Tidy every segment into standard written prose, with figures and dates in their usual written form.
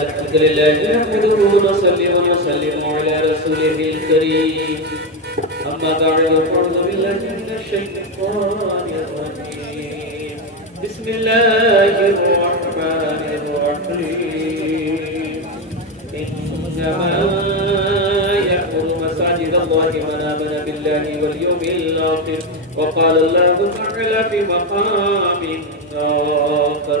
अल्हम्दुलिल्लाह नहमदुहु व नसल्ली व नसल्लिमु अला रसूलिहिल करीम अम्मा बअद फ़अऊज़ु बिल्लाहि मिनश शैतानिर रजीम बिस्मिल्लाहिर रहमानिर रहीम इन्नमा यअमुरु मसाजिदल्लाहि मन आमना बिल्लाहि वल यawmil आखिर व क़ाला अल्लाहु तआला फ़ी मक़ामिन आख़र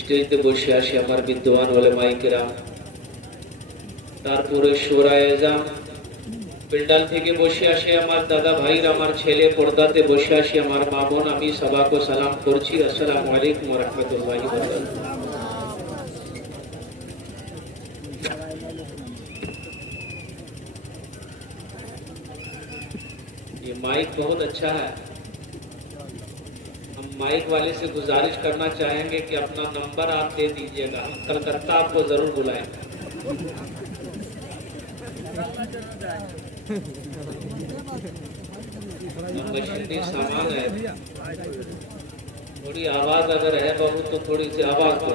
স্টেজে বসে আসি আমার বিদ্বান উলামায়ে কেরাম, তারপরে শোরায়ে আযম, পিন্ডাল থেকে বসে আসে আমার দাদা ভাইরা, আমার ছেলে, পর্দাতে বসে আসি আমার মা বোন, আমি সবাইকে সালাম করছি। আসসালামু আলাইকুম ওয়া রাহমাতুল্লাহি ওয়া বারাকাতুহু। ये माइक बहुत अच्छा है। हम माइक वाले से गुजारिश करना चाहेंगे कि अपना नंबर आप दे दीजिएगा, हम कलकत्ता आपको जरूर बुलाएंगे। मशीनी सामान है, थोड़ी आवाज अगर है बहुत तो थोड़ी सी आवाज दो।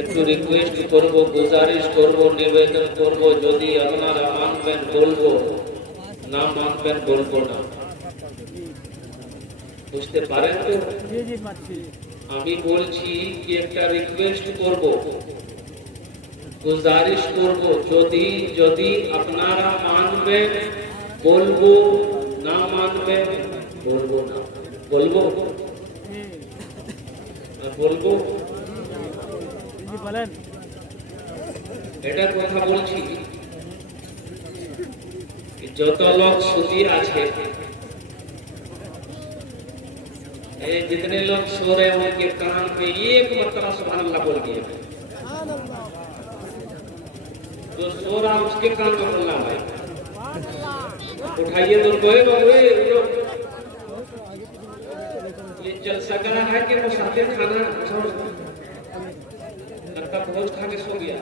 একটু রিকোয়েস্ট করব, গুজারিশ করব, নিবেদন করব, যদি আপনারা মানবেন বলবো, না মানবেন বলবো না। বুঝতে পারেন তো? আমি বলছি কি একটা রিকোয়েস্ট করব, গুজারিশ করব, যদি আপনারা মানবেন বলবো, না মানবেন বলবো না। বলবো বলবো এটা কথা বলছি। যত লোক সুধী আছে, जितने लोग सो रहे हैं उनके कान पे एक मरतबा सुभान अल्लाह बोल दिए। जो सो रहा उसके कान में बोलना भाई, उठाइए तो कोई ये जलसा करा है कि मुसाफिर खाना लगता भोज खा के सो गया।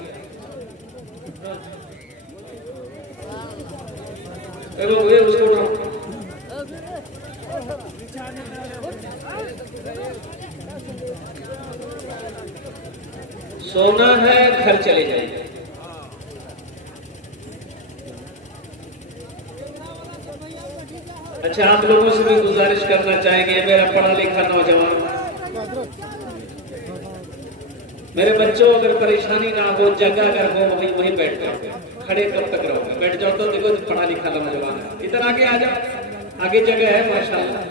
उसको उठाओ। सोना है, घर चले जाइए। अच्छा, आप लोगों से भी गुजारिश करना चाहेंगे, मेरा पढ़ा लिखा नौजवान, मेरे बच्चों, अगर परेशानी ना हो, जगह अगर हो वहीं बैठ जाओ। खड़े कब तक रहोगे? बैठ जाओ तो देखो पढ़ा लिखा नौजवान है। इधर आगे आ जाओ, आगे जगह है माशाल्लाह,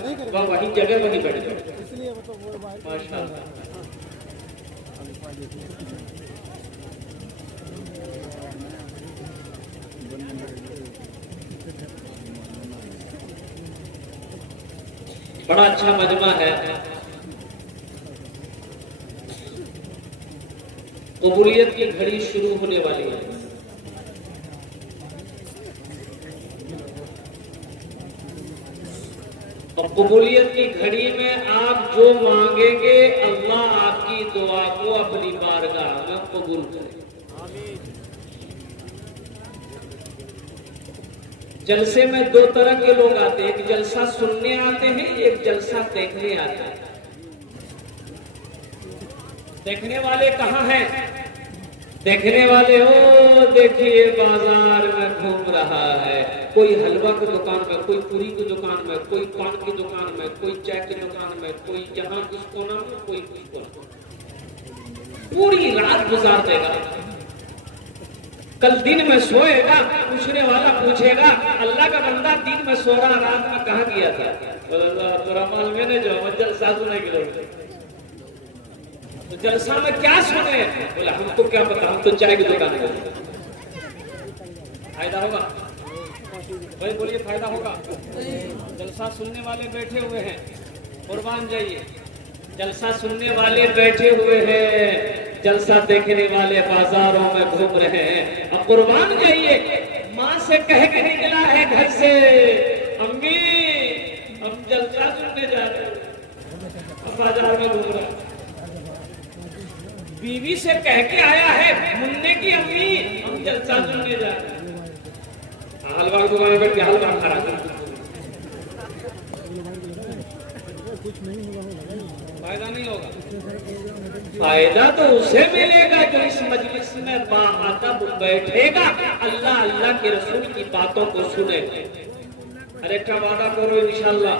वहीं जगह वहीं बैठ जाओ माशाल्लाह। बड़ा अच्छा मजमा है। कबूलियत की घड़ी शुरू होने वाली है। और कबूलियत की घड़ी में आप जो मांगेंगे, अल्लाह आपकी दुआ को अपनी बारगाह में कबूल करे। जलसे में दो तरह के लोग आते हैं, एक जलसा सुनने आते हैं, एक जलसा देखने आता है। देखने वाले कहाँ हैं? देखने वाले हो, देखिए बाजार में घूम रहा है, कोई हलवा की दुकान में, कोई पूरी की दुकान में, कोई पान की दुकान में, कोई चाय की दुकान में, कोई जहां किस कोना में, कोई किस कोना। पूरी रात गुजार देगा। कल दिन में सोएगा, पूछने वाला पूछेगा, अल्लाह का बंदा दिन में सो रहा, रात में कहाँ गया था? तो मालूम है जो जलसा सुने गिरो, तो जलसा में क्या सुने? बोला हमको क्या पता, हम तो चाय की दुकान में। फायदा होगा। भाई बोलिए फायदा होगा। जलसा सुनने वाले बैठे हुए हैं, कुर्बान जाइए। जलसा सुनने वाले बैठे हुए हैं, जलसा देखने वाले बाजारों में घूम रहे हैं। अब कुर्बान जाइए, माँ से कह के निकला है घर से, अम्मी हम जलसा सुनने जा रहे हैं, अब बाजार में घूम रहा है। बीवी से कह के आया है मुन्ने की अम्मी हम जलसा सुनने जा रहे हैं। हलवा की दुकान में बैठ के हलवा खा रहा है, फायदा नहीं होगा। फायदा तो उसे मिलेगा जो इस मजलिस में बाअदब बैठेगा, अल्लाह अल्लाह के रसूल की बातों को सुने। अरे क्या वादा करो इंशाल्लाह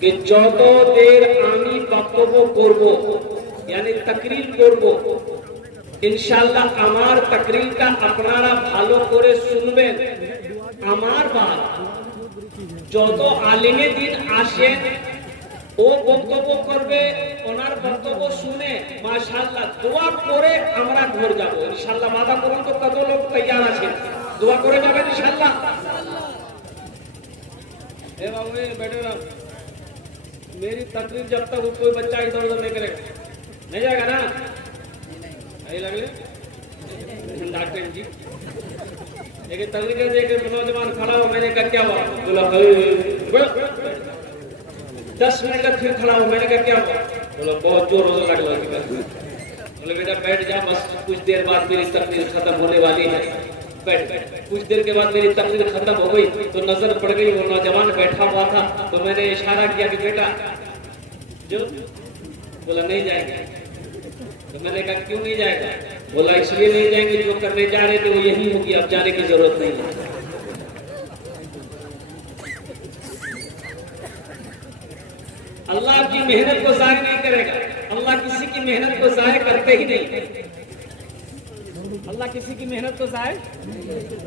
कि যত দের আমি বক্তব্য করব यानी तकरीर করব, ইনশাআল্লাহ আমার তকরিরটা আপনারা ভালো করে শুনবেন। আমার বাদ যত আলিমে দিন আসেন ও বক্তব্য করবে, ওনার বক্তব্য শুনে মাশাআল্লাহ দোয়া করে আমরা ঘর যাব ইনশাআল্লাহ। वादा করুন তো কত লোক তৈয়ার আছেন দোয়া করে যাবেন ইনশাআল্লাহ। ए बाबू बैठे रहो, मेरी तकरीर जब तक कोई बच्चा इधर उधर नहीं करेगा नहीं जाएगा ना। नहीं लगे डॉक्टर जी, लेकिन तकरीर देख के नौजवान खड़ा हो, मैंने कहा क्या हुआ, बोला 10 मिनट तक फिर खड़ा हो, मैंने कहा क्या हुआ, बोला बहुत जोर लग लगा। बोले बेटा बैठ जा, बस कुछ देर बाद मेरी तकरीर खत्म होने वाली है, बैठ। कुछ देर के बाद मेरी तकरीर खत्म हो गई तो नजर पड़ गई वो नौजवान बैठा हुआ था, तो मैंने इशारा किया कि बेटा जो, बोला नहीं जाएंगे। तो मैंने कहा क्यों नहीं जाएगा, बोला इसलिए नहीं जाएंगे जो करने जा रहे थे वो यही होगी, अब जाने की जरूरत नहीं है। अल्लाह आपकी मेहनत को जाया नहीं करेगा, अल्लाह किसी की मेहनत को जाया करते ही नहीं, अल्लाह किसी की मेहनत को जाया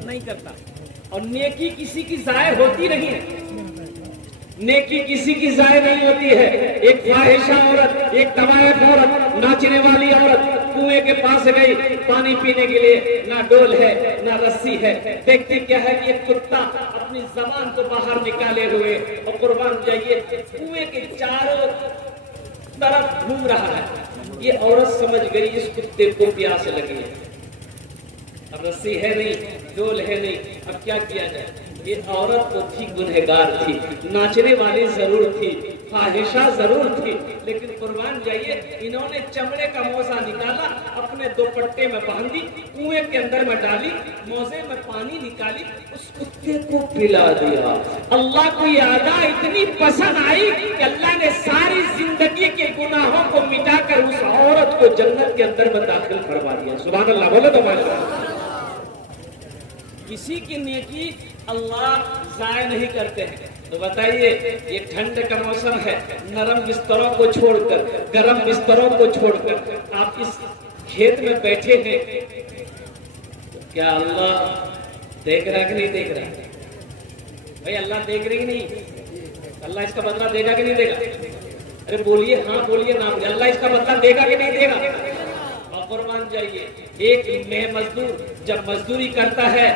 नहीं करता। और नेकी किसी की जाया होती नहीं है, नेकी किसी की जाया नहीं होती है। एक फाहिशा औरत, एक तवायफ औरत, नाचने वाली औरत कुएं के पास गई पानी पीने के लिए, ना डोल है ना रस्सी है, देखती क्या है कि एक कुत्ता अपनी जबान को बाहर निकाले हुए और कुर्बान जाइए कुएं के चारों तरफ घूम रहा है। ये औरत समझ गई इस कुत्ते को प्यास लगी है, अब रस्सी है नहीं, डोल है नहीं, अब क्या किया जाए। ये औरत तो थी गुनहगार थी, नाचने वाली जरूर थी, फाहिशा जरूर थी, लेकिन कुर्बान जाइए इन्होंने चमड़े का मोजा निकाला, अपने दुपट्टे में बांधी, कुएं के अंदर में डाली, मोजे में पानी निकाली, उस कुत्ते को पिला दिया। अल्लाह को ये अदा इतनी पसंद आई कि अल्लाह ने सारी जिंदगी के गुनाहों को मिटाकर उस औरत को जन्नत के अंदर में दाखिल करवा दिया। सुभान अल्लाह, बोले तो माशाअल्लाह। किसी की नेकी अल्लाह जाया नहीं करते हैं। तो बताइए ये ठंड का मौसम है, नरम बिस्तरों को छोड़कर, गर्म बिस्तरों को छोड़कर आप इस खेत में बैठे हैं, क्या अल्लाह देख रहा कि नहीं देख रहा? भाई अल्लाह देख रही नहीं, अल्लाह इसका बदला देगा कि नहीं देगा? अरे बोलिए हाँ, बोलिए ना, अल्लाह इसका बदला देगा कि नहीं देगा? और कुर्बान जाइए, एक मजदूर जब मजदूरी करता है,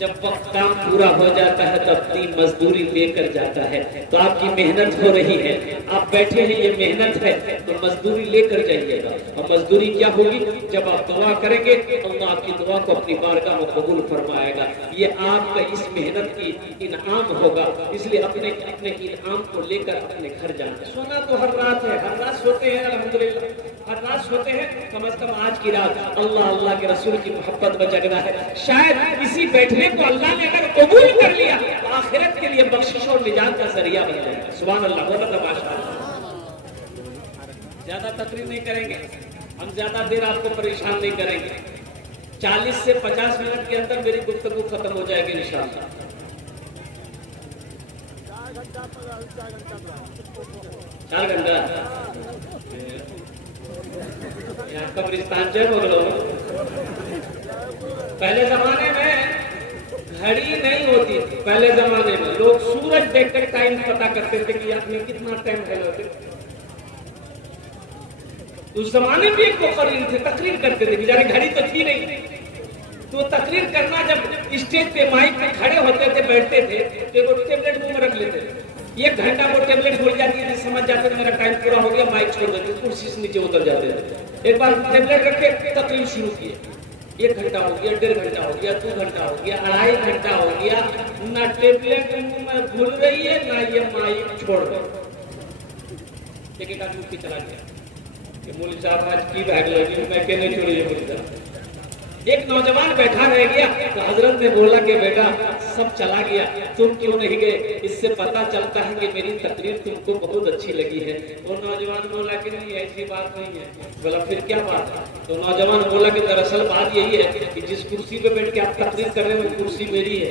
जब वक्त काम पूरा हो जाता है तो अपनी मजदूरी लेकर जाता है। तो आपकी मेहनत हो रही है, आप बैठे हैं, ये मेहनत है, तो मजदूरी लेकर जाइएगा। और मजदूरी क्या होगी, जब आप दुआ करेंगे अल्लाह आपकी दुआ को अपनी बारगाह में कबूल फरमाएगा। ये आपका इस मेहनत की इनाम होगा, इसलिए अपने अपने इनाम को लेकर अपने घर जाना। सोना तो हर रात है, हर रात सोते हैं अल्हम्दुलिल्लाह, हर रात सोते हैं, कम से कम आज की रात अल्लाह अल्लाह के रसूल की मोहब्बत में जगना है। शायद इसी बैठने को अल्लाह ने अगर कबूल कर लिया तो आखिरत के लिए बख्शिश और निजात का जरिया बन जाएगा। सुभान अल्लाह, बोला तो माशाअल्लाह। ज्यादा तकरीर नहीं करेंगे हम, ज्यादा देर आपको परेशान नहीं करेंगे। 40 से 50 मिनट के अंदर मेरी गुफ्तगू खत्म हो जाएगी इंशाअल्लाह। 4 घंटा यहाँ कब्रिस्तान से बोल लो। पहले जमाने में घड़ी नहीं होती थी, पहले जमाने में लोग सूरज देखकर टाइम पता करते थे कि आपने कितना टाइम है। उस जमाने में एक मुकर्रिर थे, तकरीर करते थे, बेचारे घड़ी तो थी नहीं, तो तकरीर करना जब स्टेज पे माइक पे खड़े होते थे, बैठते थे तो वो टेबलेट मुंह में रख लेते थे। 1 घंटा वो टेबलेट भूल जाती थी, समझ जाते थे मेरा टाइम पूरा हो गया, माइक छोड़ देते, कुर्सी से नीचे उतर जाते थे। एक बार टेबलेट रखे, तकलीफ शुरू किए। 1 घंटा हो गया, 1.5 घंटा हो गया, 2 घंटा हो गया, 2.5 घंटा हो गया, ना टेबलेट मुंह में भूल रही है ना ये माइक छोड़ रही। एक आदमी उठ के चला गया कि मौलवी साहब आज की बैग लगी, मैं कहने छोड़िए मौलवी साहब। एक नौजवान बैठा रह गया तो हजरत ने बोला कि बेटा सब चला गया, तुम क्यों नहीं गए? इससे पता चलता है कि मेरी तकरीर तुमको बहुत अच्छी लगी है। वो नौजवान बोला कि नहीं ऐसी बात नहीं है। बोला फिर क्या बात है? तो नौजवान बोला कि दरअसल बात यही है कि जिस कुर्सी पे बैठ के आप तकरीर कर रहे हो वो कुर्सी मेरी है,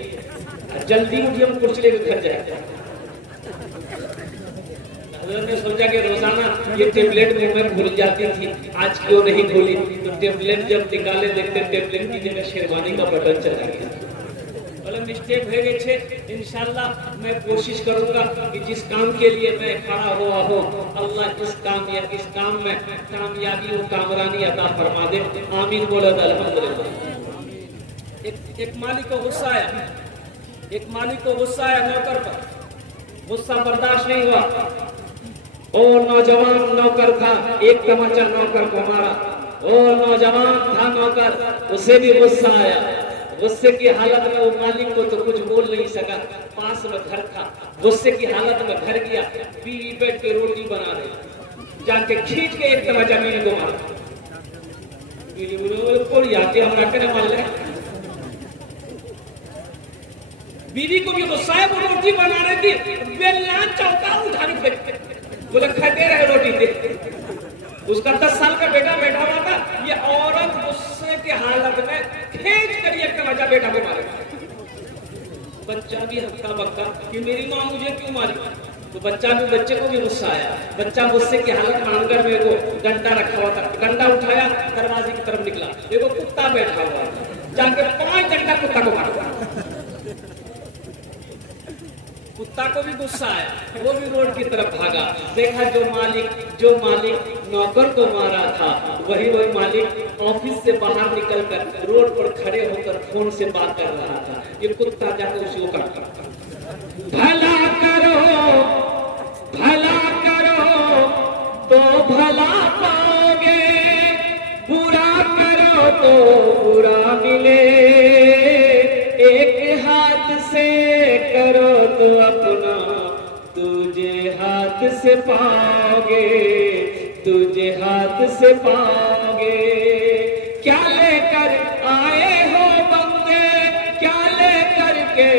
जल्दी उठिए हम कुर्सी लेकर घर जाए। हजरत ने सोचा कि रोजाना ये टेबलेट मुंह में भूल जाती थी, आज क्यों नहीं भूली? तो टेबलेट जब निकाले देखते टेबलेट की जगह शेरवानी का बटन चला गया। बोले मिस्टेक हो गई छे, इंशाल्लाह मैं कोशिश करूंगा कि जिस काम के लिए मैं खड़ा हुआ हूँ अल्लाह इस काम में कामयाबी और कामरानी अता फरमा दे। आमीन बोले अल्हम्दुलिल्लाह। एक मालिक को गुस्सा आया, नौकर पर। गुस्सा बर्दाश्त नहीं हुआ और नौजवान नौकर था, एक तमाचा नौकर को मारा। और नौजवान था नौकर, उसे भी गुस्सा आया। गुस्से की हालत में वो मालिक को तो कुछ बोल नहीं सका, पास में घर था, गुस्से की हालत में घर गया, बीवी बैठ के रोटी बना रही, जाके खींच के एक तमाचा बीवी को मारा। बीवी बोले कोई आके हमारा कहने वाले। बीवी को भी गुस्सा है, वो रोटी बना रही थी, बेलना चौका उठा के फेंक, बोले खाते रहे रोटी दे। उसका 10 साल का बेटा बैठा हुआ था, ये औरत गुस्से की हालत में खींच कर एक तमाचा बेटा को मारेगा। बच्चा भी हक्का बक्का कि मेरी माँ मुझे क्यों मारी? तो बच्चे को भी गुस्सा आया। बच्चा गुस्से की हालत में आंगन में वो डंडा रखा हुआ था, डंडा उठाया, दरवाजे की तरफ निकला, देखो कुत्ता बैठा हुआ था, जाके 5 डंडा कुत्ता को मारा। कुत्ता को भी गुस्सा आया, वो भी रोड की तरफ भागा। देखा जो मालिक नौकर को मारा था वही मालिक ऑफिस से बाहर निकलकर रोड पर खड़े होकर फोन से बात कर रहा था। ये कुत्ता जाकर उसी को काटा। भला करो तो भला पाओगे, बुरा करो तो बुरा मिले। एक हाथ से करो तो अपना तुझे हाथ से पाओगे, तुझे हाथ से पाओगे। क्या लेकर आए हो बंदे, क्या लेकर के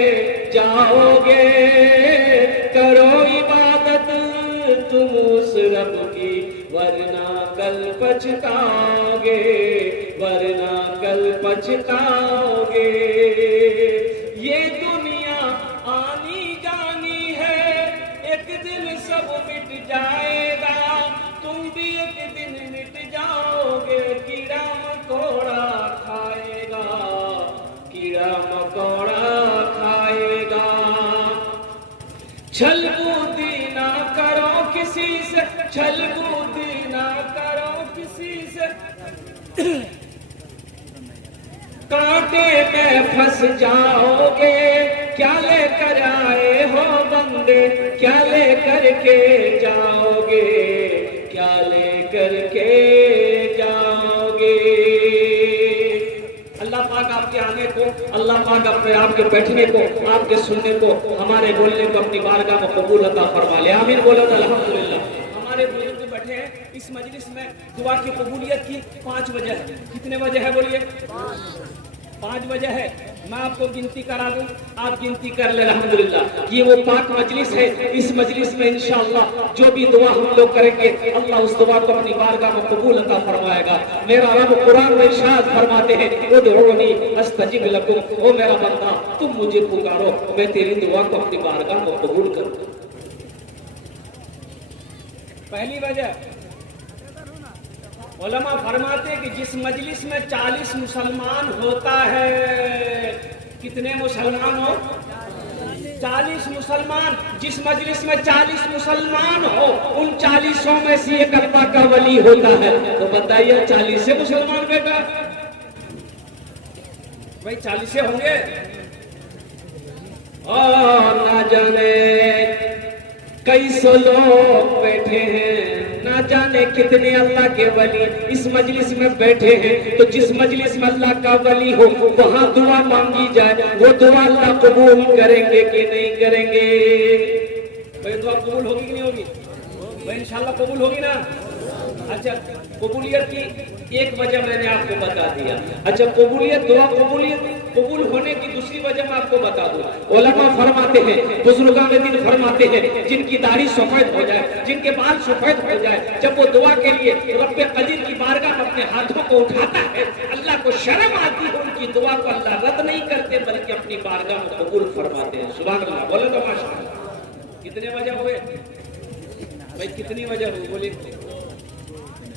जाओगे? करो इबादत तुम उस रब की, वरना कल पछताओगे, वरना कल पछताओगे। ये दुनिया आनी जानी है, एक दिन सब मिट जाएगा, तुम भी एक दिन मिट जाओगे। कीड़ा मकोड़ा खाएगा, कीड़ा मकोड़ा खाएगा। छल बूदी ना करो किसी से, छल बूदी ना करो किसी से, कांटे में फंस जाओगे। क्या लेकर आए हो बंदे, क्या लेकर के जाओगे, क्या लेकर के जाओगे? अल्लाह पाक आपके आने को, अल्लाह पाक अपने आपके बैठने को, आपके सुनने को, हमारे बोलने को अपनी बारगाह में कबूल अता फरमा ले। आमीन बोलो अल्हम्दुलिल्लाह। हमारे बुजुर्ग बैठे हैं इस मजलिस में, दुआ की कबूलियत की 5 वजह है। कितने वजह है बोलिए? 5 वजह है। मैं आपको गिनती करा दूं, आप गिनती कर ले। अल्हम्दुलिल्लाह ये वो पाक मजलिस है। इस मजलिस में इंशाअल्लाह जो भी दुआ हम लोग करेंगे अल्लाह उस दुआ को अपनी बारगाह में कबूल अता फरमाएगा। मेरा रब कुरान में इरशाद फरमाते हैं, उदउनी अस्तजिब लकुम, ओ मेरा बंदा तुम मुझे पुकारो, मैं तेरी दुआ को अपनी बारगाह में कबूल करूं। पहली वजह उलमा फरमाते कि जिस मजलिस में 40 मुसलमान होता है, कितने मुसलमान हो? 40 मुसलमान। जिस मजलिस में 40 मुसलमान हो, उन 40 में से एक अल्लाह का वली होता है। तो बताइए 40 से मुसलमान बेटा, भाई 40 होंगे। और ना जाने कई सौ लोग बैठे हैं, ना जाने कितने अल्लाह के वली इस मजलिस में बैठे हैं। तो जिस मजलिस में अल्लाह का वली हो वहां दुआ मांगी जाए, वो दुआ अल्लाह कबूल करेंगे कि नहीं करेंगे? भाई दुआ कबूल होगी कि नहीं होगी? भाई इंशाल्लाह कबूल होगी ना। अच्छा, कबूलियत की एक वजह मैंने आपको बता दिया। अच्छा, कबूलियत दुआ कबूल होने की दूसरी वजह मैं आपको बता दूं। उलमा फरमाते हैं, बुजुर्गान दिन फरमाते हैं, जिनकी दाढ़ी सफेद हो जाए, जिनके बाल सफेद हो जाए, जब वो दुआ के लिए रब्बे कदीर की बारगाह में अपने हाथों को उठाता है, अल्लाह को शर्म आती है, उनकी दुआ को अल्लाह रद्द नहीं करते बल्कि अपनी बारगाह में कबूल फरमाते हैं। सुभान अल्लाह, बोले तो माशाअल्लाह। कितने वजह हुए भाई? कितनी वजह हुई बोलिए?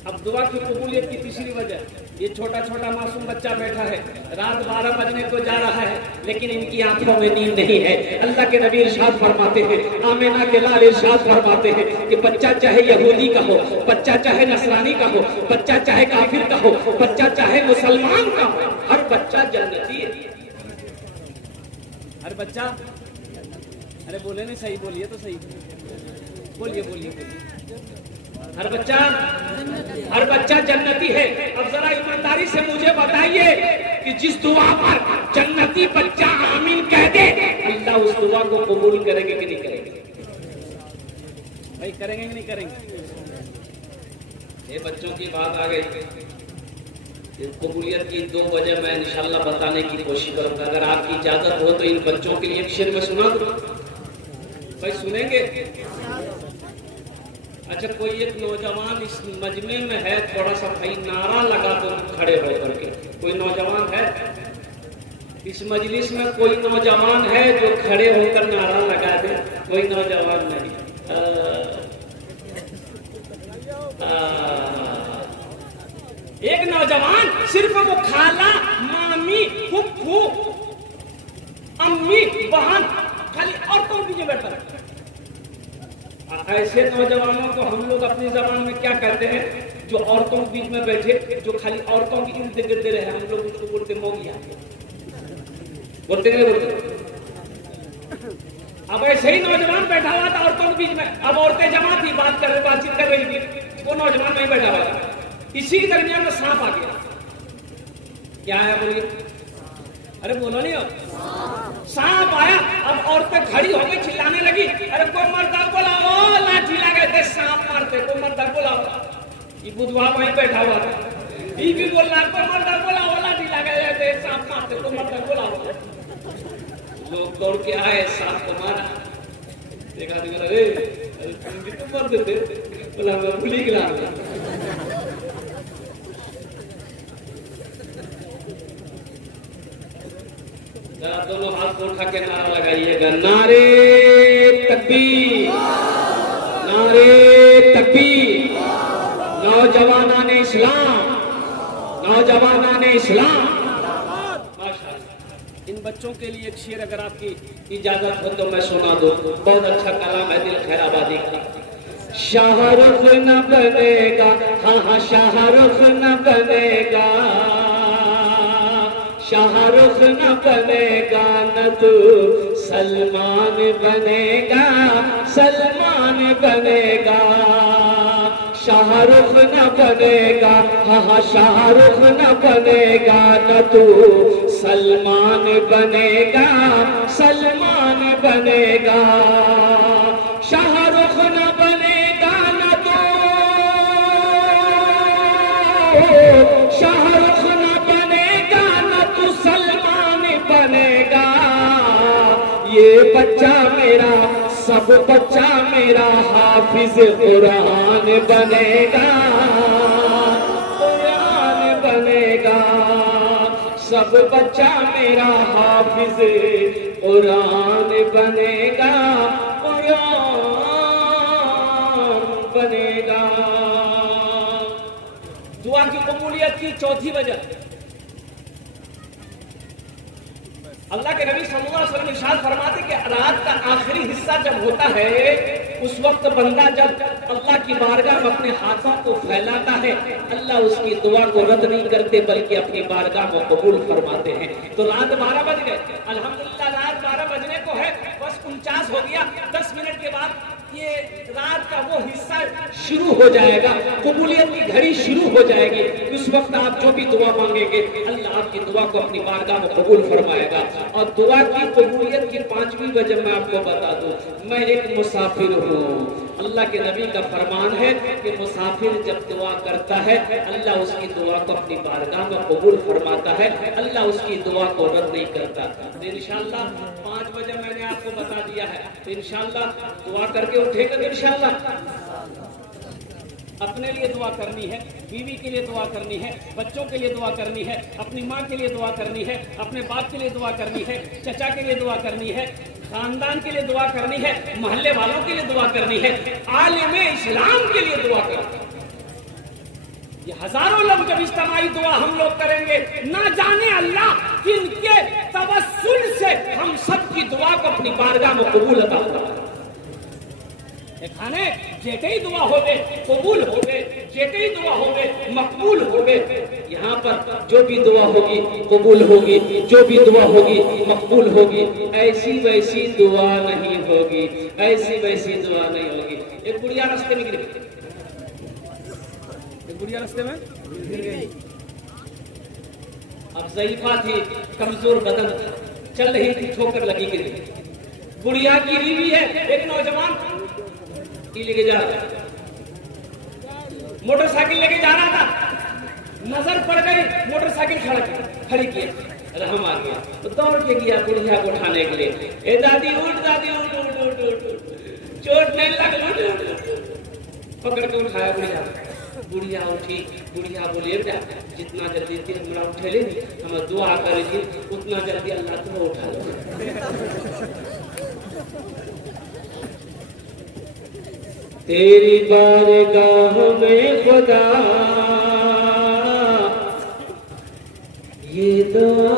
अब दुआ की कबूलियत की तीसरी वजह, ये छोटा छोटा मासूम बच्चा बैठा है, रात 12 बजने को जा रहा है, लेकिन इनकी आंखों में नींद नहीं है। अल्लाह के नबी इरशाद फरमाते हैं, आमिना के लाल इरशाद फरमाते हैं कि बच्चा चाहे यहूदी का हो, बच्चा चाहे नसरानी का हो, बच्चा चाहे काफिर का हो, बच्चा चाहे मुसलमान का हो, हर बच्चा जन्नती है। हर बच्चा, अरे बोले नहीं, सही बोलिए तो सही, बोलिए बोलिए बोलिए। हर बच्चा जन्नती है। अब जरा ईमानदारी से मुझे बताइए कि जिस दुआ पर जन्नती बच्चा आमीन कह दे, अल्लाह उस दुआ को कबूल करेंगे कि नहीं करेंगे? भाई करेंगे कि नहीं करेंगे? ये बच्चों की बात आ गई। कबूलियत की दो वजह मैं इंशाल्लाह बताने की कोशिश करूंगा। अगर आपकी इजाजत हो तो इन बच्चों के लिए एक शेर में सुना दूं। भाई सुनेंगे? अच्छा, कोई एक नौजवान इस मजमे में है, थोड़ा सा भाई नारा लगा दो खड़े होकर के। कोई नौजवान है इस मजलिस में? कोई नौजवान है जो खड़े होकर नारा लगा दे? कोई नौजवान नहीं। एक नौजवान सिर्फ वो खाला, मामी, फुफ्फू, अम्मी, बहन, खाली औरतों की जगह बैठा है। ऐसे नौजवानों को हम लोग अपनी जबान में क्या कहते हैं? जो औरतों के बीच में बैठे, जो खाली औरतों की इर्द गिर्द रहे, हम लोग उसको बोलते मौगिया। बोलते नहीं बोलते? अब ऐसे ही नौजवान बैठा हुआ था औरतों के बीच में। अब औरतें जमा थी, बातचीत कर रही थी, वो नौजवान नहीं बैठा हुआ था। इसी दरमियान में सांप आ गया। क्या है बोलिए? अरे बोलो नहीं। अब सांप आया, अब औरतें खड़ी हो गई, चिल्लाने लगी, अरे कोई मर्दा बुलाओ, लाठी लगा दे, सांप मारते, कोई मर्दा बुलाओ। ये बुधवा वहीं बैठा हुआ था, ये भी बोल रहा कोई मर्दा बुलाओ, लाठी लगा दे, सांप मारते, कोई मर्दा बुलाओ। लोग दौड़ के आए, सांप को मारा। देखा तुम भी तो मर देते, बोला मैं भूली गिला। दोनों हाथ को उठा के नारा लगाइएगा, नारे तकबीर, नारे तकबीर। नौजवाना ने इस्लाम, नौजवाना ने इस्लाम। माशाअल्लाह। इन बच्चों के लिए एक शेर अगर आपकी इजाजत हो तो मैं सुना दूं। बहुत अच्छा कलाम है दिल खैराबादी का। शाहरुख न बनेगा, हाँ शाहरुख न बनेगा, शाहरुख न बनेगा न तू सलमान बनेगा, सलमान बनेगा। शाहरुख न बनेगा, हाँ शाहरुख न बनेगा न तू सलमान बनेगा, सलमान बनेगा। शाहरुख न बनेगा न तू, शाहरुख न बनेगा न तू सलमान बनेगा। ये बच्चा मेरा, सब बच्चा मेरा हाफिज कुरान बनेगा, कुरान बनेगा। सब बच्चा मेरा हाफिज कुरान बनेगा, कुरान बनेगा। दुआ की कबूलियत की चौथी वजह, अल्लाह के नबी सल्लल्लाहु अलैहि वसल्लम इरशाद फरमाते कि रात का आखिरी हिस्सा जब होता है, उस वक्त बंदा जब अल्लाह की बारगाह में अपने हाथों को फैलाता है, अल्लाह उसकी दुआ को रद्द नहीं करते बल्कि अपनी बारगाह को कबूल फरमाते हैं। तो रात 12 बज गए, अल्हम्दुलिल्लाह रात 12 बजने को है, बस 49 हो गया। 10 मिनट के बाद ये रात का वो हिस्सा शुरू हो जाएगा, कबूलियत की घड़ी शुरू हो जाएगी। उस वक्त आप जो भी दुआ मांगेंगे अल्लाह आपकी दुआ को अपनी बारगाह में कबूल फरमाएगा। और दुआ की कबूलियत की 5वीं वजह मैं आपको बता दूं, मैं एक मुसाफिर हूँ। अल्लाह के नबी का फरमान है कि मुसाफिर जब दुआ करता है अल्लाह उसकी दुआ को अपनी बारगाह में कबूल फरमाता है, अल्लाह उसकी दुआ को रद्द नहीं करता। तो इंशाअल्लाह 5 बजे मैंने आपको बता दिया है, तो इंशाअल्लाह दुआ करके उठेगा। तो इंशाअल्लाह अपने लिए दुआ करनी है, बीवी के लिए दुआ करनी है, बच्चों के लिए दुआ करनी है, अपनी माँ के लिए दुआ करनी है, अपने बाप के लिए दुआ करनी है, चचा के लिए दुआ करनी है, खानदान के लिए दुआ करनी है, मोहल्ले वालों के लिए दुआ करनी है, आलिम इस्लाम के लिए दुआ करनी है। ये हजारों लोग जब इज्तिमाई दुआ हम लोग करेंगे, ना जाने अल्लाह किनके तवस्सुल से हम सबकी दुआ को अपनी बारगाह में कबूल अता फरमाए। खाने जेटे ही दुआ हो गए कबूल हो गए, जेटे ही दुआ हो गए मकबूल हो गए। यहाँ पर जो भी दुआ होगी कबूल होगी, जो भी दुआ होगी मकबूल होगी। ऐसी वैसी दुआ नहीं होगी, ऐसी वैसी दुआ नहीं होगी। एक बुढ़िया रास्ते में गिर गई, एक बुढ़िया रास्ते में गिर गई। अब ज़ईफा थी, कमजोर बदन था, चल रही थी, ठोकर लगी गिर गई। बुढ़िया गिरी हुई है, एक नौजवान लेके जा रहा था, मोटरसाइकिल लेके जा रहा था, नजर पड़ गई, मोटरसाइकिल खड़ी की, रहम आ गया तो दौड़ के गया बुढ़िया को उठाने के लिए। ए दादी उठ, दादी उठ उठ उठ उठ, चोट नहीं लग, उठ। पकड़ के उठाया बुढ़िया, बुढ़िया उठी। बुढ़िया बोले बेटा जितना जल्दी हमरा उठेले हम दुआ करेगी उतना जल्दी अल्लाह तुम्हें उठा लो। तेरी बारगाह में खुदा ये दुआ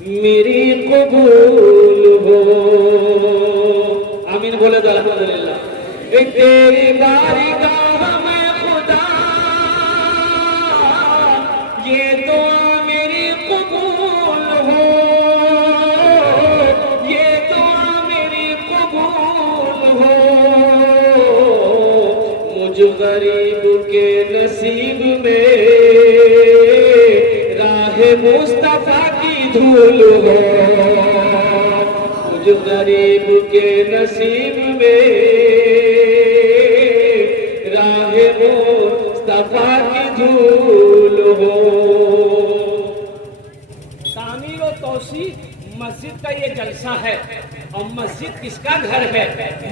मेरी कबूल हो। आमीन बोले तो अल्हम्दुलिल्लाह। तेरी बारगाह में खुदा ये दुआ मेरी कबूल हो, ये दुआ मेरी कबूल हो। गरीब के नसीब में राह मुस्तफा की धूल हो, मुझ गरीब के नसीब में राह मुस्तफा की धूल हो। तामीर व तौसी मस्जिद का ये जलसा है। और मस्जिद किसका घर है?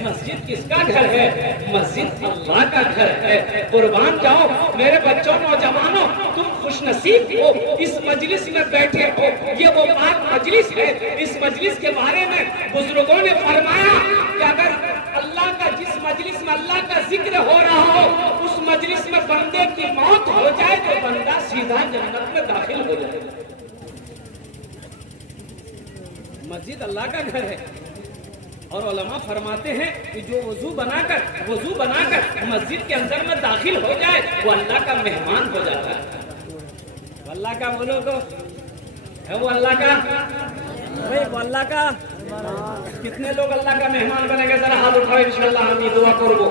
मस्जिद किसका घर है? मस्जिद अल्लाह का घर है। कुर्बान जाओ मेरे बच्चों, नौजवानों, तुम खुशनसीब हो, इस मजलिस में बैठे हो। ये वो पाक मजलिस है। इस मजलिस के बारे में बुजुर्गों ने फरमाया कि अगर अल्लाह का जिस मजलिस में अल्लाह का जिक्र हो रहा हो उस मजलिस में बंदे की मौत हो जाए तो बंदा सीधा जन्नत में दाखिल हो जाए। मस्जिद अल्लाह का घर है। और उलमा फरमाते हैं कि जो वजू बनाकर मस्जिद के अंदर में दाखिल हो जाए वो अल्लाह का मेहमान हो जाता है। अल्लाह का बोलो तो है वो अल्लाह का, भाई वो अल्लाह का। कितने लोग अल्लाह का मेहमान बनेंगे? जरा हाथ उठाओ, इंशाअल्लाह हम दुआ करो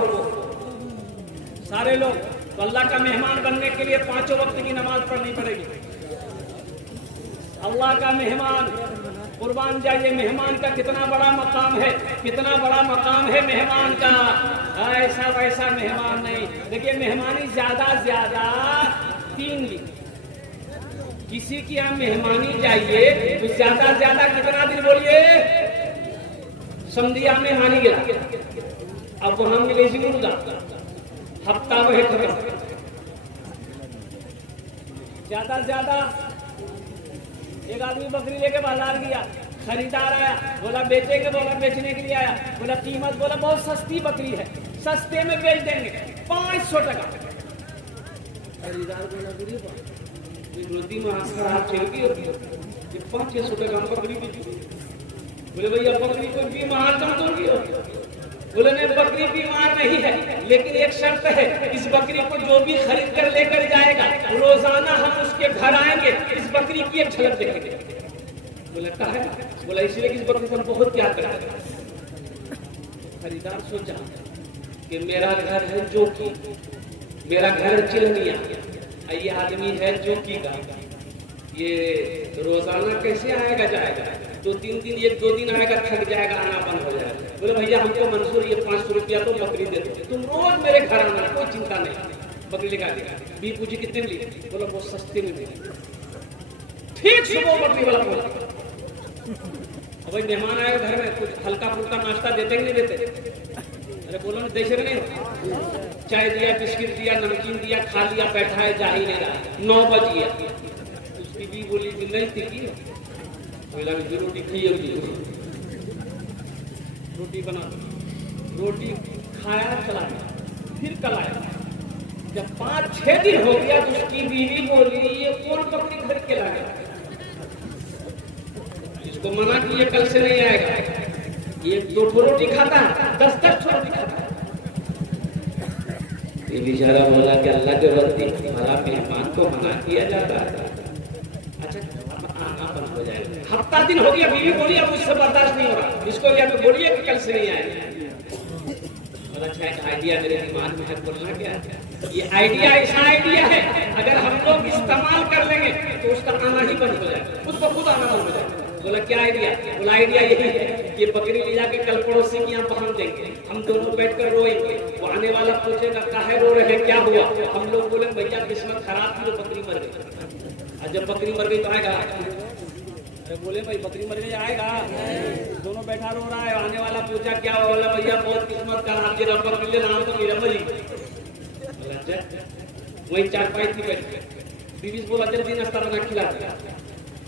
सारे लोग। तो अल्लाह का मेहमान बनने के लिए 5 वक्त की नमाज पढ़नी पड़ेगी। अल्लाह का मेहमान, कुर्बान जाइए, मेहमान का कितना बड़ा मकाम है, कितना बड़ा मकाम है मेहमान का। ऐसा वैसा मेहमान नहीं। देखिए मेहमानी ज्यादा 3 दिन। किसी की यहाँ मेहमानी चाहिए तो ज्यादा कितना दिन बोलिए? समझिए मेहमानी गया, अब वो हम अंग्रेजी में हफ्ता में खत्म। ज्यादा एक आदमी बकरी लेके बाजार गया, खरीदार आया, बोला बेचेंगे, बोला बेचने के लिए आया, बोला कीमत, बोला बहुत सस्ती बकरी है, सस्ते में बेच देंगे 500 टका। खरीदार बोला रोटी में हाथ खराब चलती होती है, 500 टका बकरी बेची। बोले भैया बकरी कोई बीमार कम तो नहीं होती, बोले नहीं, बकरी बीमार नहीं है, लेकिन एक शर्त है, इस बकरी को जो भी खरीद कर लेकर जाएगा, रोजाना हम उसके घर आएंगे, इस बकरी की एक झलक देखेंगे। बोला कहा है? बोला इसलिए कि इस बकरी से हम बहुत प्यार करते हैं। खरीदार सोचा कि मेरा घर है जोकी, मेरा घर है चिलनिया, ये आदमी है जोकी का, ये रोजाना कैसे आएगा जाएगा, 2-3 दिन, 1-2 दिन आएगा, थक जाएगा, आना बंद हो जाएगा। बोले भैया हमको मंजूर, ये 500 रुपया तो बकरी दे दो, तुम रोज मेरे घर आना, कोई चिंता नहीं। बकरी लेकर आएगा। बी पूछी कितने में ली? बोला बहुत सस्ते में मिली। ठीक सुबह बकरी वाला बोला, भाई मेहमान आए घर में, कुछ हल्का फुल्का नाश्ता देते कि नहीं देते? अरे बोलो ना, देश नहीं हो, चाय दिया, बिस्किट दिया, नमकीन दिया, खा लिया, बैठा है, जा ही नहीं रहा। 9 बज गया, उसकी भी बोली कि नहीं थी, बोला कि रोटी खाइए, रोटी बना दो, रोटी खाया, चला गया। फिर कल आया, जब 5-6 दिन हो गया तो उसकी बीवी बोली ये कौन बकरी खरीद के लाया? इसको मना कि ये कल से नहीं आएगा, ये 2 रोटी खाता है, 10-10 रोटी खाता है। ये बेचारा बोला कि अल्लाह के बंदे, भला मेहमान को मना किया जाता है? अच्छा आना बंद हो जाएगा। हफ्ता दिन हो गया, बीवी बोली अब मुझसे बर्दाश्त नहीं हो रहा, इसको या तो बोलिए कि कल से नहीं आएगा। अच्छा एक आइडिया मेरे दिमाग में है, बोलना क्या है? ये आइडिया ऐसा आइडिया है, अगर हम लोग इस्तेमाल कर लेंगे तो उसका आना ही बंद हो जाएगा, उसको खुद आना बंद हो जाएगा। बोला क्या आइडिया? बोला आइडिया यही है कि बकरी ले जाके कल पड़ोसी के यहाँ बांध देंगे, हम दोनों बैठकर रोएंगे, वो आने वाला पूछेगा काहे रो रहे, क्या हुआ? हम लोग बोले भैया किस्मत खराब थी तो बकरी मर गई। और जब बकरी मर गई तो आएगा? अरे बोले भाई बकरी मर गई आएगा? दोनों बैठा रो रहा है, आने वाला पूछा क्या हुआ? बोला भैया बहुत किस्मत खराब थी, बकरी नाम तो मेरा मरी। वही चारपाई थी बैठ, बीवी बोला जल्दी नाश्ता बना खिला दिया,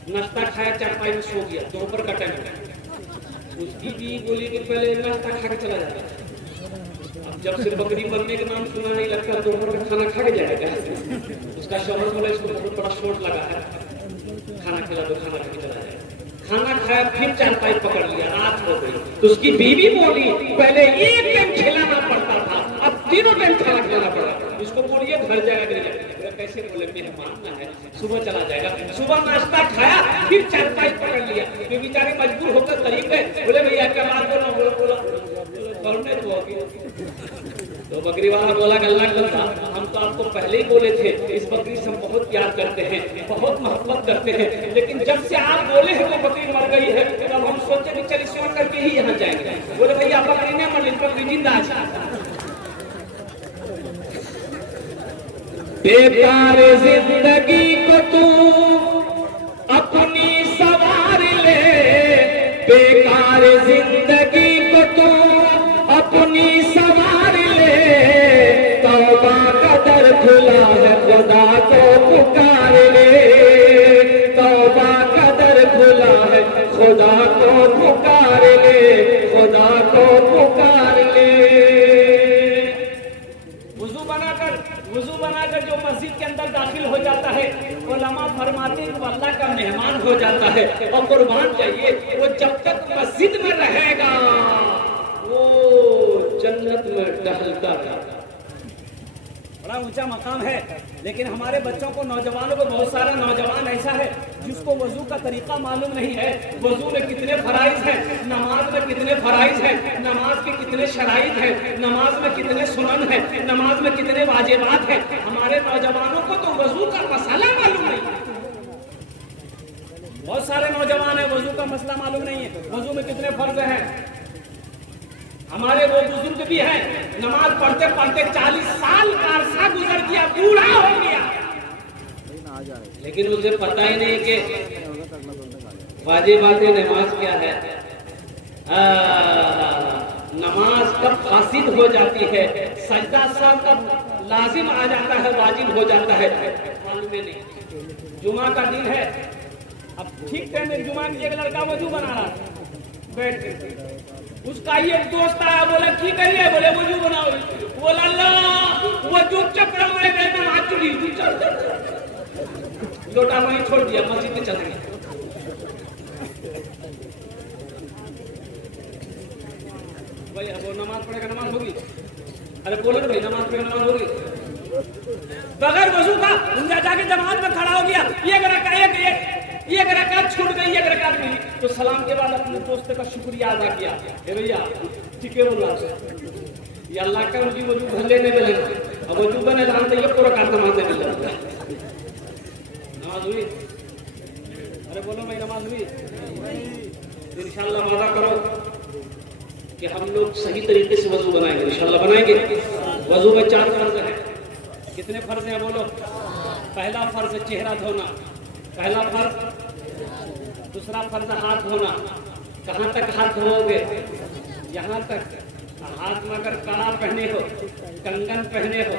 नाश्ता खाया, चारपाई में सो गया, दोपहर का टाइम। उसकी भी बोली कि पहले नाश्ता खा के चला जाता, अब जब से बकरी मरने का नाम सुना नहीं लगता, दोपहर का खाना खा के जाएगा। उसका शौहर बोला इसको बहुत बड़ा शोट लगा है, खाना खिला दो, खाना खा के चला जाएगा। खाना खाया, फिर चारपाई पकड़ लिया, रात हो गई। तो उसकी बीवी बोली पहले एक टाइम खिलाना पड़ता था, अब 3 टाइम खाना खिलाना पड़ा। इसको बोलिए घर जाएगा, कैसे? बोले मेहमान है, सुबह चला जाएगा। सुबह नाश्ता खाया, फिर चारपाई पकड़ लिया, तो बेचारे मजबूर होकर करीब गए। बोले भैया क्या बात बोला? बोला तो बकरी वाला बोला अल्लाह का हम तो आपको पहले ही बोले थे, इस बकरी से हम बहुत प्यार करते हैं, बहुत मोहब्बत करते हैं, लेकिन जब से आप बोले हैं वो बकरी मर गई है, तब हम सोचे कि चल सेवा करके ही यहाँ जाएंगे। बोले भैया बकरी ने मर, बकरी जिंदा है। बेकार जिंदगी को तू अपनी सवार ले, बेकार जिंदगी को तू अपनी सवार ले, तौबा का दर खुला है, खुदा को पुकार ले, तौबा का दर खुला है, खुदा को पुकार ले, खुदा को पुकार ले। वुजू बनाकर जो मस्जिद के अंदर दाखिल हो जाता है, उलमा फरमाते हैं वो अल्लाह का मेहमान हो जाता है। और कुर्बान चाहिए, वो जब तक मस्जिद में रहेगा वो जन्नत में टहलता रहेगा। बड़ा ऊंचा मकाम है, लेकिन हमारे बच्चों को, नौजवानों को, बहुत सारा नौजवान ऐसा है जिसको वजू का तरीका मालूम नहीं है। वजू में कितने फराइज हैं, नमाज में कितने फराइज हैं, नमाज के कितने शराइत हैं, नमाज में कितने सुनन है, नमाज में कितने वाजिबात हैं। हमारे नौजवानों को तो वजू का मसला मालूम नहीं है। बहुत सारे नौजवान है वजू का मसला मालूम नहीं है, वजू में कितने फर्ज हैं। हमारे वो बुजुर्ग भी हैं, नमाज पढ़ते पढ़ते 40 साल का अरसा गुजर गया, बूढ़ा हो गया, लेकिन उसे पता ही नहीं कि वाजिबात नमाज क्या है, नमाज कब फासिद हो जाती है, सजदा सब कब लाजिम आ जाता है, वाजिब हो जाता है, मालूम नहीं। जुमा का दिन है, अब ठीक टाइम में जुमा की एक लड़का वजू बना रहा बैठ के, उसका ही एक दोस्त आया, बोला की करिए? बोले वजू बनाओ। बोला अल्लाह वो जो चक्र में मैं हाथ चुकी लोटा वहीं छोड़ दिया, मस्जिद में चल गया। भाई अब वो नमाज पढ़ेगा, नमाज होगी? अरे बोलो ना भाई, नमाज पढ़ेगा, नमाज होगी? बगैर वजू का जाके जमात में खड़ा हो गया, ये रकात छूट गई, एक रकात मिली, तो सलाम के बाद अपने दोस्त का शुक्रिया अदा किया, भैया ठीक है बोला ये अल्लाह का उनकी वजू भर लेने में लेना, अब वजू बने जानते ये पूरा काम मानने में लगता। नमाज हुई? अरे बोलो भाई नमाज हुई? इंशाल्लाह वादा करो कि हम लोग सही तरीके से वजू बनाएंगे, इंशाल्लाह बनाएंगे। वजू में 4 फर्ज हैं। कितने फर्ज हैं बोलो? पहला फर्ज चेहरा धोना, पहला फर्ज। दूसरा फर्ज हाथ धोना। कहाँ तक हाथ धोओगे? यहाँ तक। हाथ में अगर कड़ा पहने हो, कंगन पहने हो,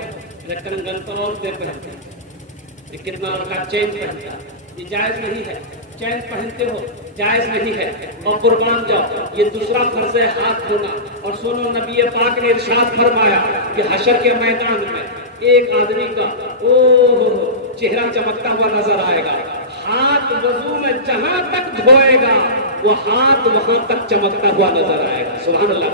कंगन तो और दे पहनते हैं, कितना का चेन पहनता, ये जायज नहीं है। चैन पहनते हो जायज नहीं है, और कुर्बान जाओ, ये दूसरा फर्ज है हाथ धोना। और सुनो, नबी पाक ने इरशाद फरमाया कि हशर के मैदान में एक आदमी का चेहरा चमकता हुआ नजर आएगा। हाथ वजू में जहां तक धोएगा वो हाथ वहां तक चमकता हुआ नजर आएगा। सुभान अल्लाह।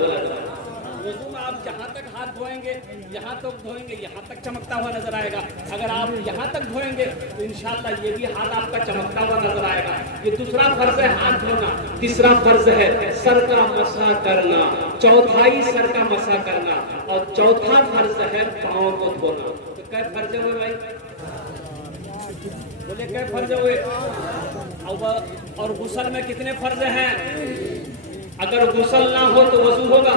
वजू में आप जहां तक हाथ धोएंगे, यहाँ तक धोएंगे, यहाँ तक चमकता हुआ नजर आएगा। अगर आप यहाँ तक धोएंगे तो इंशाल्लाह ये भी हाथ आपका चमकता हुआ नजर आएगा। ये दूसरा फर्ज है हाथ धोना। तीसरा फर्ज है सर का मसा करना, चौथाई सर का मसा करना, और चौथा फर्ज है पाँव को धोना। तो कै फर्ज हुए भाई? बोले कै फर्ज हुए? और गुस्ल में कितने फर्ज हैं? अगर गुस्ल ना हो तो वजू होगा,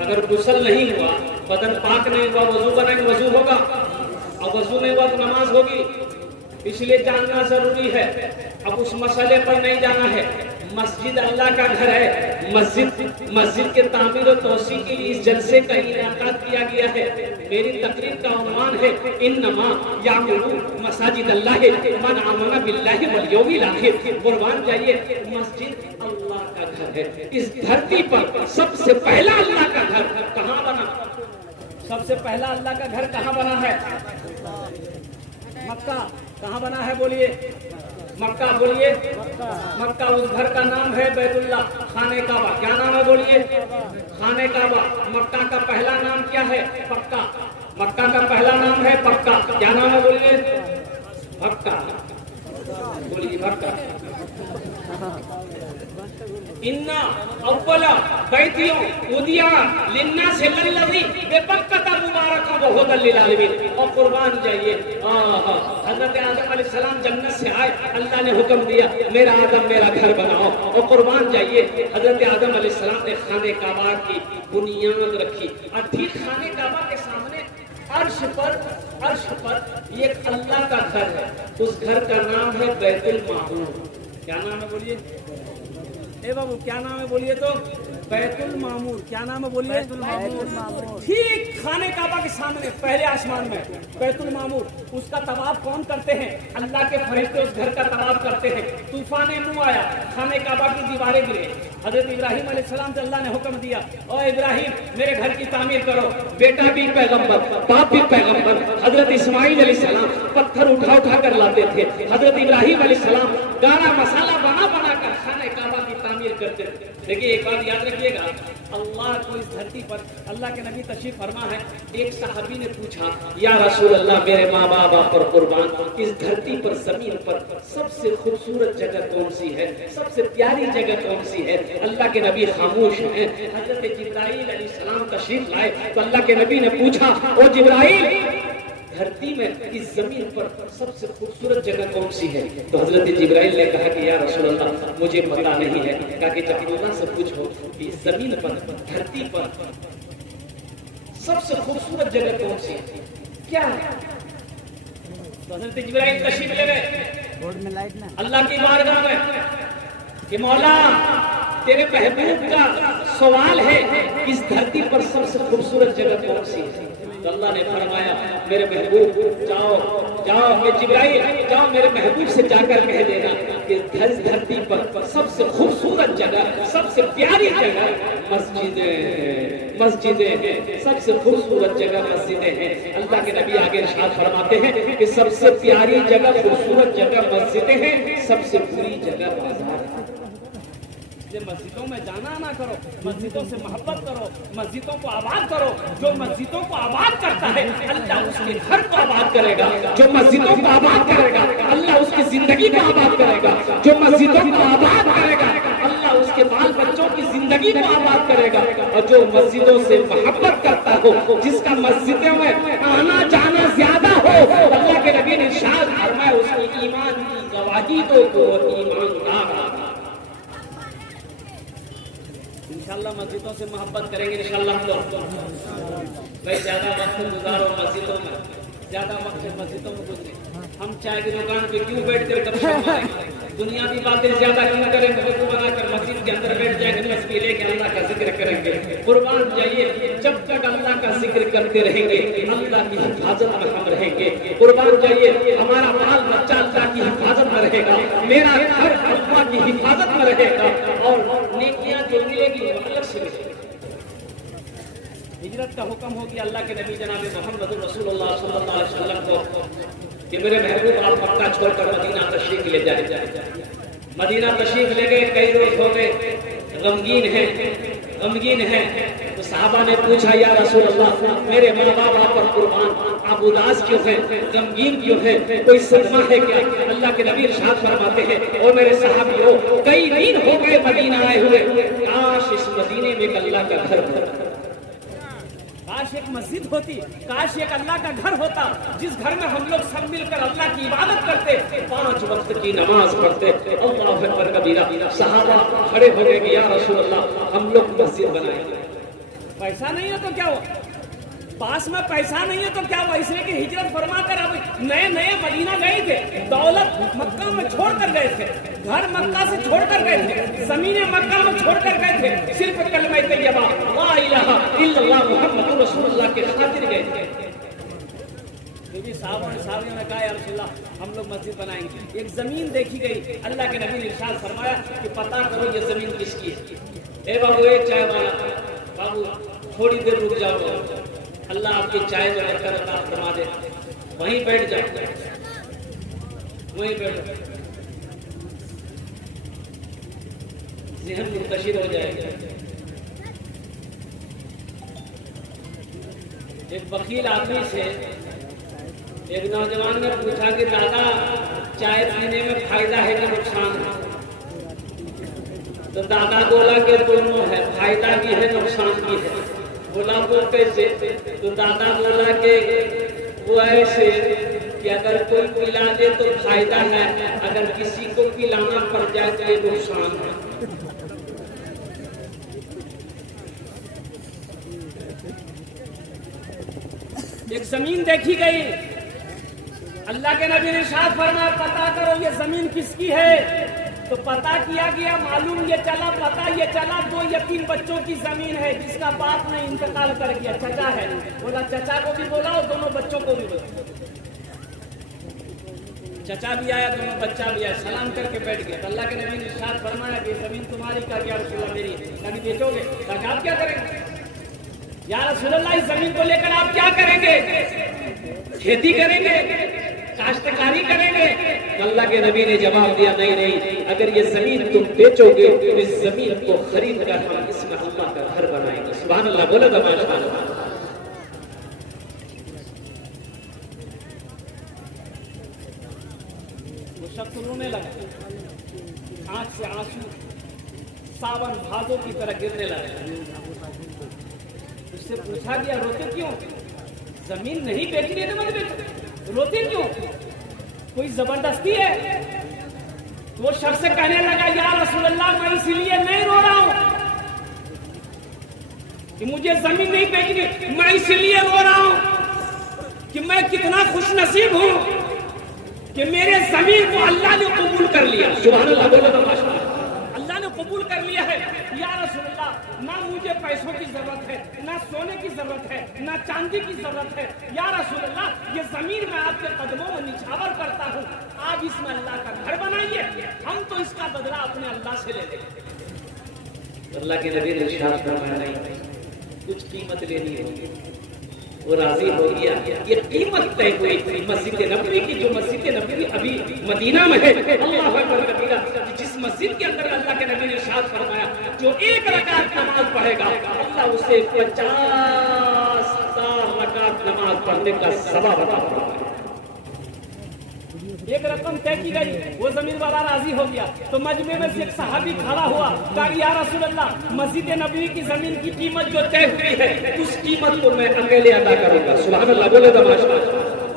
अगर गुस्ल नहीं हुआ, बदन पाक नहीं हुआ, वजू बनेगा, वजू होगा, और वजू नहीं हुआ तो नमाज होगी। इसलिए जानना जरूरी है। अब उस मसले पर नहीं जाना है। मस्जिद अल्लाह का घर है। मस्जिद के तामीर और तोसी के लिए इस जलसे का इनेकाद किया गया है। मेरी तकरीर का उन्वान है इन्नमा यामुरू मसाजिद अल्लाह मन आमना बिल्लाहि वल यौमिल आखिर। कुर्बान जाइए, मस्जिद अल्लाह का घर है। इस धरती पर सबसे पहला अल्लाह का घर कहाँ बना? सबसे पहला अल्लाह का घर कहाँ बना है? मक्का। कहाँ बना है बोलिए? मक्का। बोलिए मक्का। उस घर का नाम है बैतुल्लाह, खाने काबा। क्या नाम है बोलिए? खाने काबा। मक्का का पहला नाम क्या है? पक्का। मक्का का पहला नाम है पक्का। क्या नाम है बोलिए? पक्का। बोलिए पक्का। इन्ना अव्वला बैतियों उदिया लिन्ना से लल्लज़ी बेबक्कता मुबारका व हुदल लिल आलमीन। और कुर्बान जाइए, हज़रत आदम अलैहिस्सलाम जन्नत से आए, अल्लाह ने हुक्म दिया मेरा आदम मेरा घर बनाओ। और कुर्बान जाइए, हज़रत आदम अलैहिस्सलाम ने खाने काबा की बुनियाद रखी, और ठीक खाने काबा के सामने अर्श पर ये अल्लाह का घर है। उस घर का नाम है बैतुल मामूर। क्या नाम है बोलिए? ए बाबू क्या नाम है बोलिए? तो बैतुल मामूर। क्या नाम है बोलिए? बैतुल मामूर। ठीक खाने काबा के सामने पहले आसमान में बैतुल मामूर। उसका तवाफ कौन करते हैं? अल्लाह के फरिश्ते उस घर का तवाफ करते हैं। तूफान नूह आया, खाने काबा की दीवारें गिरे। हजरत इब्राहिम अलैहिस्सलाम से अल्लाह ने हुक्म दिया, ओ इब्राहिम मेरे घर की तामीर करो। बेटा भी पैगंबर, बाप भी पैगंबर। हजरत इस्माइल अलैहिस्सलाम पत्थर उठा कर लाते थे। हजरत इब्राहिम अलैहिस्सलाम गाना मसाला बना कर खाने काबा की तामीर करते थे। देखिए एक बात याद रखिएगा, अल्लाह को इस धरती पर अल्लाह के नबी तशरीफ फरमा है। एक सहाबी ने पूछा, या रसूल अल्लाह मेरे माँ बाप पर कुर्बान, इस धरती पर जमीन पर सबसे खूबसूरत जगह कौन सी है? सबसे प्यारी जगह कौन सी है? अल्लाह के नबी खामोश हैं। हजरत जिब्राइल अलैहिस्सलाम तशरीफ लाए तो अल्लाह के नबी ने पूछा, ओ जिब्राइल धरती में इस जमीन पर सबसे खूबसूरत जगह कौन सी है? तो हजरत जिब्राइल ने कहा कि या रसूल अल्लाह मुझे पता नहीं है। कहा कि जब अल्लाह से पूछो कि इस जमीन पर धरती पर सबसे खूबसूरत जगह कौन सी है, क्या है? तो हजरत जिब्राइल तशरीफ ले गए अल्लाह की बारगाह में कि मौला तेरे महबूब का सवाल है इस धरती पर सबसे खूबसूरत जगह कौन सी है? तो अल्लाह ने फरमाया मेरे महबूब जाओ जिब्राइल जाओ मेरे महबूब से जाकर कह देना कि धरती पर सबसे खूबसूरत जगह, सबसे प्यारी जगह मस्जिदें हैं। सबसे खूबसूरत जगह मस्जिदें हैं। अल्लाह के नबी आगे इरशाद फरमाते हैं कि सबसे प्यारी जगह, खूबसूरत जगह मस्जिदें हैं, सबसे बुरी जगह बाजार है। इसलिए मस्जिदों में जाना आना करो, मस्जिदों से मोहब्बत करो, मस्जिदों को आबाद करो। जो मस्जिदों को आबाद करता है अल्लाह उसके घर को आबाद करेगा। जो मस्जिदों को आबाद करेगा अल्लाह उसकी जिंदगी को आबाद करेगा। जो मस्जिदों को आबाद करेगा अल्लाह उसके बाल बच्चों की जिंदगी को आबाद करेगा। और जो मस्जिदों से मोहब्बत करता हो, जिसका मस्जिदों में आना जाना ज्यादा हो, अल्लाह के नबी ने इरशाद फरमाया उसकी ईमान की गवाही दो तो ईमानदार। इंशाल्लाह मस्जिदों से मोहब्बत करेंगे इंशाल्लाह हम लोग भाई ज्यादा वक्त गुजारो मस्जिदों में, ज्यादा वक्त मस्जिदों में गुजरे। हम चाय की दुकान पे क्यों बैठ कर गपशप मारेंगे, दुनिया की बातें ज्यादा क्यों करें, वक्त बनाकर मस्जिद के अंदर बैठ जाएंगे, बस पी लेके अल्लाह का जिक्र करेंगे। कुर्बान जाइए, जब तक अल्लाह का जिक्र करते रहेंगे अल्लाह की हिफाजत में हम रहेंगे। कुर्बान जाइए, हमारा बाल बच्चा अल्लाह की हिफाजत में रहेगा, मेरा घर अल्लाह की हिफाजत में रहेगा और नेकियां जो मिलेगी वो अलग से मिलेगी। हिजरत का हुक्म हो गया अल्लाह के नबी जनाब मोहम्मद रसूलुल्लाह सल्लल्लाहु अलैहि वसल्लम को कि मेरे महबूब आप मक्का छोड़कर मदीना तशरीफ ले जाए। मदीना तशरीफ ले गए, कई रोज हो गए, गमगीन है। तो साहबा ने पूछा या रसूल अल्लाह मेरे माँ बाप आप पर कुर्बान, आप उदास क्यों हैं, गमगीन क्यों हैं, कोई सदमा है क्या? अल्लाह के नबी इरशाद फरमाते हैं और मेरे साहबियों कई दिन हो गए मदीना आए हुए, काश इस मदीने में एक अल्लाह का घर होता, काश एक मस्जिद होती, काश एक अल्लाह का घर होता जिस घर में हम लोग सब मिलकर अल्लाह की इबादत करते, 5 वक्त की नमाज पढ़ते। अल्लाहु अकबर कबीरा। सहाबा खड़े हो गए कि या रसूल अल्लाह हम लोग मस्जिद बनाएंगे। पैसा नहीं है तो क्या हुआ, पास में पैसा नहीं है तो क्या हुआ, इसलिए कि हिजरत फरमाकर अब नए मदीना गए थे, दौलत मक्का में छोड़कर गए थे, घर मक्का से छोड़कर गए थे, जमीनें मक्का में छोड़कर गए थे, सिर्फ कलमा तैयबा ला इलाहा इल्लल्लाह मुहम्मदुर रसूलुल्लाह के खातिर गए थे। साहबियों ने कहा या रसूलल्लाह हम लोग मस्जिद बनाएंगे। एक जमीन देखी गई, अल्लाह के नबी ने इरशाद फरमाया कि पता करो ये जमीन किसकी है। ए बाबू एक चाय वाला, बाबू थोड़ी देर रुक जाओ, अल्लाह आपकी चाय में बरकत अता फरमा दे, वहीं बैठ जाओ, वहीं बैठो, ज़हन मुंतशिर हो जाएगा। एक वकील आदमी से एक नौजवान ने पूछा कि दादा चाय पीने में फायदा है कि नुकसान है? तो दादा बोला कि दोनों है, फायदा भी है नुकसान भी है। बोला वो कैसे? तो दादा बोला कि वो ऐसे कि अगर कोई पिला दे तो फायदा है, अगर किसी को पिलाना पड़ जाए तो ये नुकसान है। एक जमीन देखी गई, अल्लाह के नबी ने इरशाद फरमाया पता करो ये जमीन किसकी है। तो पता किया गया, मालूम ये चला, पता ये चला 2 यतीम बच्चों की जमीन है जिसका बाप ने इंतकाल कर गया, चचा है। बोला चचा को भी बोला और दोनों बच्चों को भी बोला। चचा भी आया, दोनों बच्चा भी आया, सलाम करके बैठ गया। अल्लाह के नबी ने इरशाद फरमाया कि जमीन तुम्हारी का या रसूलल्लाह मेरी, कभी बेचोगे? कहा आप क्या करेंगे? या रसूलल्लाह इस जमीन को लेकर आप क्या करेंगे? खेती करेंगे, काश्तकारी करेंगे? अल्लाह के नबी ने जवाब दिया नहीं, अगर ये जमीन तुम बेचोगे तो इस जमीन को खरीद कर हम इसमें अल्लाह का घर बनाएंगे। सुभान अल्लाह, बोलो तो माशाअल्लाह। वो शख्स रोने लगा, आंख से आंसू सावन भादों की तरह गिरने लगा। उससे पूछा गया रोते क्यों? जमीन नहीं बेचनी है तो मत बेचो, रोते क्यों? कोई जबरदस्ती है? वो शख्स कहने लगा या रसूलल्लाह मैं इसीलिए नहीं रो रहा हूं कि मुझे जमीन नहीं बेचनी, मैं इसलिए रो रहा हूं कि मैं कितना खुश नसीब हूं कि मेरे जमीन को अल्लाह ने कबूल कर लिया। सुभान अल्लाह, बोलो तो माशाअल्लाह। अल्लाह ने कबूल कर लिया है। या रसूलल्लाह ना मुझे पैसों की जरूरत है, ना सोने की जरूरत है, ना चांदी की जरूरत है। या रसूलल्लाह ये जमीन मैं आपके कदमों में निछावर करता हूँ, आप इसमें अल्लाह का घर बनाइए, हम तो इसका बदला अपने अल्लाह से ले लेंगे। अल्लाह के नबी ने इरशाद फरमाया नहीं, कुछ कीमत लेनी होगी, वो राजी हो गया। ये कीमत तय हुई थी मस्जिद नबवी की, जो मस्जिद नबवी अभी मदीना में है। अल्लाह अकबर कबीरा, जिस मस्जिद के अंदर अल्लाह के नबी ने इरशाद फरमाया, जो एक रकात नमाज पढ़ेगा अल्लाह उसे 50,000 रकात नमाज पढ़ने का सवाब अता फरमाएगा। एक रकम तय की गई, वो जमीन वाला राजी हो गया। तो मजमे में से एक सहाबी खड़ा हुआ, कहा या रसूल अल्लाह, मस्जिद नबवी की जमीन की कीमत जो तय हुई है उस कीमत को मैं अकेले अदा करूंगा। सुभान अल्लाह, बोले दमाशा।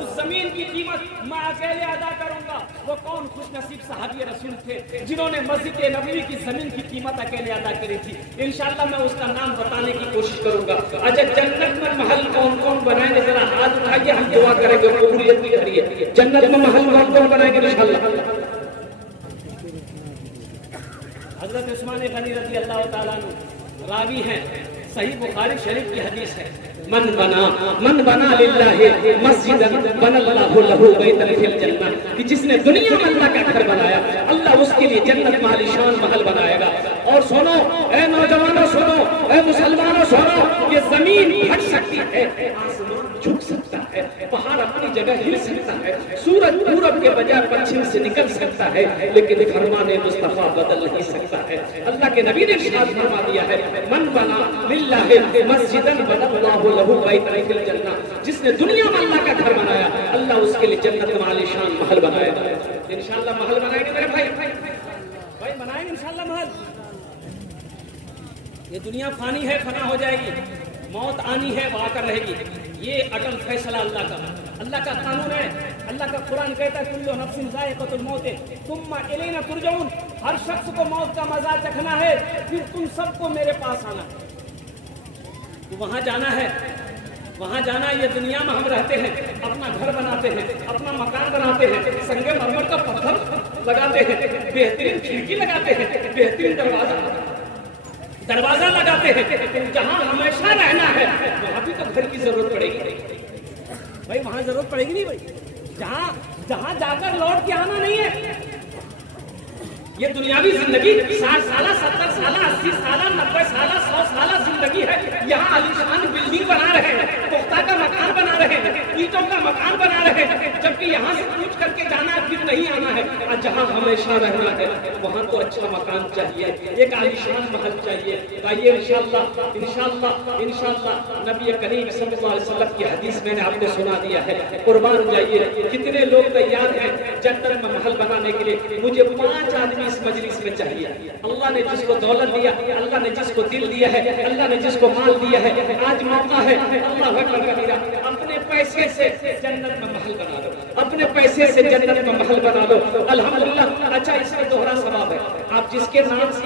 उस जमीन की कीमत मैं अकेले अदा करूंगा। वो कौन खुशनसीब सहाबी रसूल थे जिन्होंने मस्जिद नबवी की जमीन की कीमत अकेले अदा करी थी। इंशाअल्लाह मैं उसका नाम बताने की कोशिश करूंगा। अच्छा, जन्नत में महल कौन कौन बनाएंगे, जरा हाथ उठाइए, हम दुआ करेंगे, कबूलियत भी करिए। जन्नत में महल कौन कौन बनाएंगे इंशाअल्लाह? हजरत उस्मान गनी रज़ी अल्लाह तआला अन्हु रावी हैं, सही बुखारी शरीफ की हदीस है, मन बना लिल्लाहि मस्जिदन बनल्लाहु लहू बैतन फिल जन्नह, कि जिसने दुनिया में अल्लाह का घर बनाया अल्लाह उसके लिए जन्नत में आलीशान महल बनाएगा। और सुनो ए नौजवानों, सुनो ए मुसलमानों, सुनो, ये जमीन फट सकती है, आसमान झुक सकता है, पहाड़ अपनी जगह हिल सकता है, सूरज पूरब के बजाय पश्चिम से निकल सकता है, लेकिन फरमाने मुस्तफा बदल नहीं सकता है। अल्लाह के नबी ने इरशाद फरमा दिया है, मन बना लिल्लाहि मस्जिदन बनल्लाहु लहू बैतन फिल जन्नह, जिसने दुनिया में अल्लाह का घर बनाया अल्लाह उसके लिए जन्नत में आलीशान महल बनाएगा। इंशाअल्लाह महल बनाएंगे मेरे भाई बनाएंगे इंशाअल्लाह महल। ये दुनिया फानी है, फना हो जाएगी, मौत आनी है, वो आकर रहेगी। ये अटल फैसला अल्लाह का कानून है। अल्लाह का कुरान कहता है, कुल्लु नफ्सिन ज़ाइक़तुल मौत तुम्मा इलैना तुरजऊन, हर शख्स को मौत का मजा चखना है, फिर तुम सबको मेरे पास आना है। तो वहां जाना है, वहां जाना। ये दुनिया में हम रहते हैं, अपना घर बनाते हैं, अपना मकान बनाते हैं, संगे मरमर का पत्थर लगाते हैं, बेहतरीन खिड़की लगाते हैं, बेहतरीन दरवाजा लगाते हैं। जहां हमेशा रहना है वहां भी तो घर की जरूरत पड़ेगी भाई, वहां जरूरत पड़ेगी नहीं भाई। जहां जाकर लौट के आना नहीं है। ये दुनियावी जिंदगी 60 साल, 70 साल, 80 साल, 90 साल, 100 साल जिंदगी है। यहाँ आलीशान बिल्डिंग बना रहे हैं, पुख्ता का मकान बना रहे हैं, ईंटों का मकान बना रहे हैं, जबकि यहाँ से पूछ करके जाना है, फिर नहीं आना है। और जहाँ हमेशा रहना है वहाँ तो अच्छा मकान चाहिए, एक आलीशान महल चाहिए। आइए इंशाअल्लाह इंशाअल्लाह इंशाअल्लाह नबी करीम सल्लल्लाहु अलैहि वसल्लम की हदीस मैंने आपको सुना दिया है। कुर्बान जाइए, कितने लोग तैयार हैं जन्नत में महल बनाने के लिए। मुझे 5 आदमी इस मजलिस में चाहिए। अल्लाह ने जिसको दौलत दिया, अल्लाह ने जिसको दिल दिया है, अल्लाह ने जिसको माल दिया है, आज मौका है। अल्लाह अकबर कबीरा, अपने पैसे से जन्नत में महल बना लो, अपने पैसे से जन्नत में महल बना लो। अल्हम्दुलिल्लाह। अच्छा, इसमें दोहरा सवाब है। आप जिसके नाम से